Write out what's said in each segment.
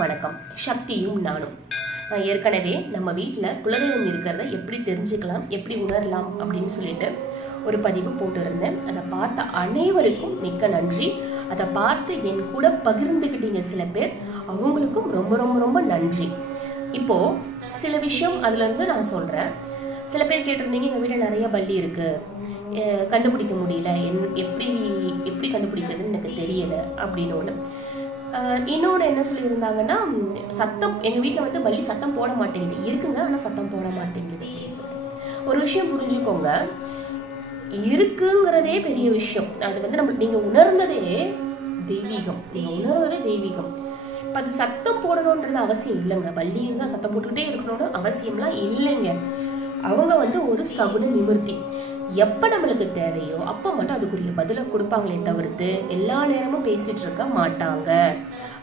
வணக்கம். சக்தியும் நானும். நான் ஏற்கனவே நம்ம வீட்டில் குலதெய்வம் இருக்கிறத எப்படி தெரிஞ்சுக்கலாம், எப்படி உணரலாம் அப்படின்னு சொல்லிட்டு ஒரு பதிவு போட்டிருந்தேன். அதை பார்த்த அனைவருக்கும் மிக்க நன்றி. அதை பார்த்து என் கூட பகிர்ந்துக்கிட்டீங்க சில பேர், அவங்களுக்கும் ரொம்ப ரொம்ப ரொம்ப நன்றி. இப்போ சில விஷயம் அதுல இருந்து நான் சொல்றேன். சில பேர் கேட்டிருந்தீங்க, எங்கள் வீட்டில் நிறைய பல்லி இருக்கு, கண்டுபிடிக்க முடியல, எப்படி எப்படி கண்டுபிடிக்கிறதுன்னு எனக்கு தெரியல அப்படின்னு ஒன்று. இன்னொன்று என்ன சொல்லியிருந்தாங்கன்னா, சத்தம் எங்கள் வீட்டில் வந்து பல்லி சத்தம் போட மாட்டேங்குது, இருக்குங்க ஆனால் சத்தம் போட மாட்டேங்குது. ஒரு விஷயம் புரிஞ்சுக்கோங்க, இருக்குங்கிறதே பெரிய விஷயம். அது வந்து நம்ம நீங்கள் உணர்ந்ததே தெய்வீகம், நீங்கள் உணர்வதே தெய்வீகம். இப்போ அது சத்தம் போடணுன்றது அவசியம் இல்லைங்க. பல்லி இருந்தால் சத்தம் போட்டுக்கிட்டே இருக்கணும்னு அவசியம்லாம் இல்லைங்க. அவங்க வந்து ஒரு சகுன நிமிர்த்தி. எப்போ நம்மளுக்கு தேவையோ அப்போ மட்டும் அதுக்குரிய பதிலை கொடுப்பாங்களே தவிர்த்து எல்லா நேரமும் பேசிட்டு இருக்க மாட்டாங்க.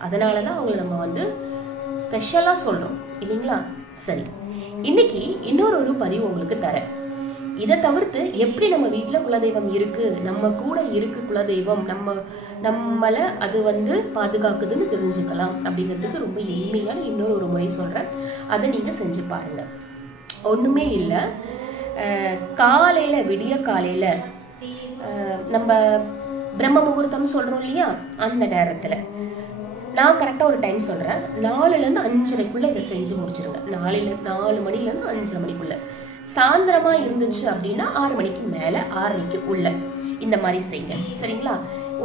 அதனால தான் அவங்களை நம்ம வந்து ஸ்பெஷலாக சொல்கிறோம் இல்லைங்களா? சரி, இன்னைக்கு இன்னொரு பதிவு உங்களுக்கு தரேன். இதை தவிர்த்து எப்படி நம்ம வீட்டில் குலதெய்வம் இருக்கு, நம்ம கூட இருக்கு குலதெய்வம், நம்மளை அது வந்து பாதுகாக்குதுன்னு தெரிஞ்சுக்கலாம் அப்படிங்கிறதுக்கு ரொம்ப எளிமையான இன்னொரு முறை சொல்கிறேன். அதை நீங்கள் செஞ்சு பாருங்க. ஒன்றுமே இல்லை, காலையில் விடிய காலையில் நம்ம பிரம்ம முகூர்த்தம் சொல்கிறோம் இல்லையா, அந்த நேரத்தில் நான் கரெக்டாக ஒரு டைம் சொல்கிறேன். 4லேருந்து 5:30 இதை செஞ்சு முடிச்சிருங்க. 4 மணிலேருந்து 5:30 மணிக்குள்ளே. சாயந்தரமாக இருந்துச்சு அப்படின்னா 6 மணிக்கு மேலே 6:30 உள்ள இந்த மாதிரி செய்யுங்க. சரிங்களா?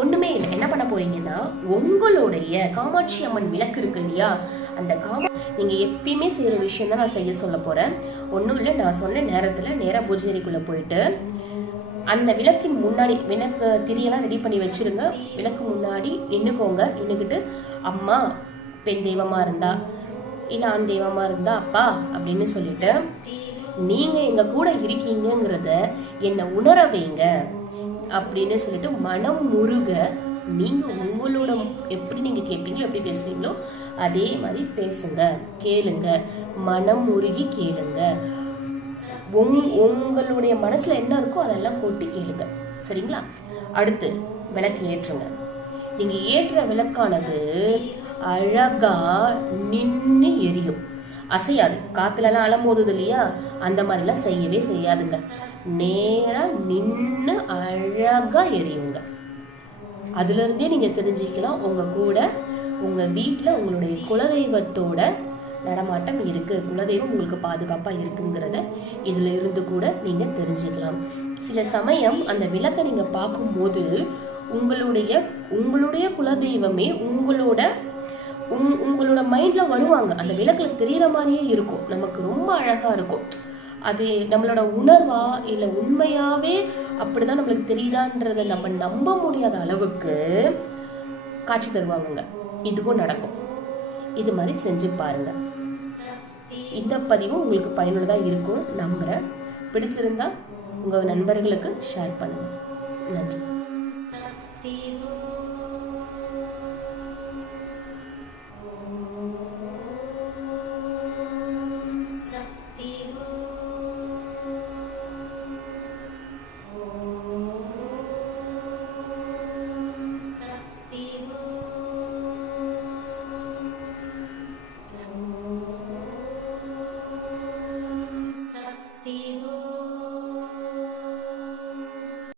ஒன்றுமே இல்லை, என்ன பண்ண போறீங்கன்னா, உங்களுடைய காமாட்சி அம்மன் விளக்கு இருக்கு இல்லையா, அந்த நீங்கள் எப்பயுமே செய்கிற விஷயம் தான் நான் செய்ய சொல்ல போகிறேன். ஒன்றும் இல்லை, நான் சொன்ன நேரத்தில் நேராக பூஜைக்குள்ளே போயிட்டு அந்த விளக்கின் முன்னாடி விளக்கு திரியெல்லாம் ரெடி பண்ணி வச்சுருங்க. விளக்கு முன்னாடி நின்றுக்கோங்க. நின்றுக்கிட்டு அம்மா பெண் தெய்வமாக இருந்தா இல்லை ஆண் தெய்வமாக இருந்தா அப்பா அப்படின்னு சொல்லிட்டு, நீங்கள் எங்கள் கூட இருக்கீங்கிறத என்னை உணர வைங்க அப்படின்னு சொல்லிட்டு மனம் முருக நீங்கள் உங்களோட எப்படி நீங்கள் கேட்பீங்களோ எப்படி பேசுவீங்களோ அதே மாதிரி பேசுங்க, கேளுங்க, மனம் முருகி கேளுங்க. உங்களுடைய மனசுல என்ன இருக்கோ அதெல்லாம் போட்டு கேளுங்க. சரிங்களா? அடுத்து விளக்கு ஏற்றுங்க. நீங்க ஏற்ற விளக்கானது அழகா நின்று எரியும், அசையாது. காத்துலலாம் அலமோதுது இல்லையா, அந்த மாதிரிலாம் செய்யவே செய்யாதுங்க. நேரா நின்று அழகா எரியுங்க. அதுல இருந்தே நீங்க தெரிஞ்சுக்கலாம், உங்க கூட உங்க வீட்டில் உங்களுடைய குலதெய்வத்தோட நடமாட்டம் இருக்கு, குலதெய்வம் உங்களுக்கு பாதுகாப்பா இருக்குங்கிறத இதுல இருந்து கூட நீங்க தெரிஞ்சுக்கலாம். சில சமயம் அந்த விளக்கை நீங்க பார்க்கும்போது உங்களுடைய குலதெய்வமே உங்களோட மைண்ட்ல வருவாங்க. அந்த விளக்குல தெரியற மாதிரியே இருக்கும், நமக்கு ரொம்ப அழகா இருக்கும். அது நம்மளோட உணர்வா இல்லை உண்மையாவே அப்படிதான் நம்மளுக்கு தெரியுதான்றதை நம்ம நம்ப முடியாத அளவுக்கு காட்சி தருவாங்க. இதுவும் நடக்கும். இது மாதிரி செஞ்சு பாருங்க. இந்த பதிவு உங்களுக்கு பயனுள்ளதாக இருக்கும் நம்புறேன். பிடிச்சிருந்தா உங்க நண்பர்களுக்கு ஷேர் பண்ணுங்க. நன்றி.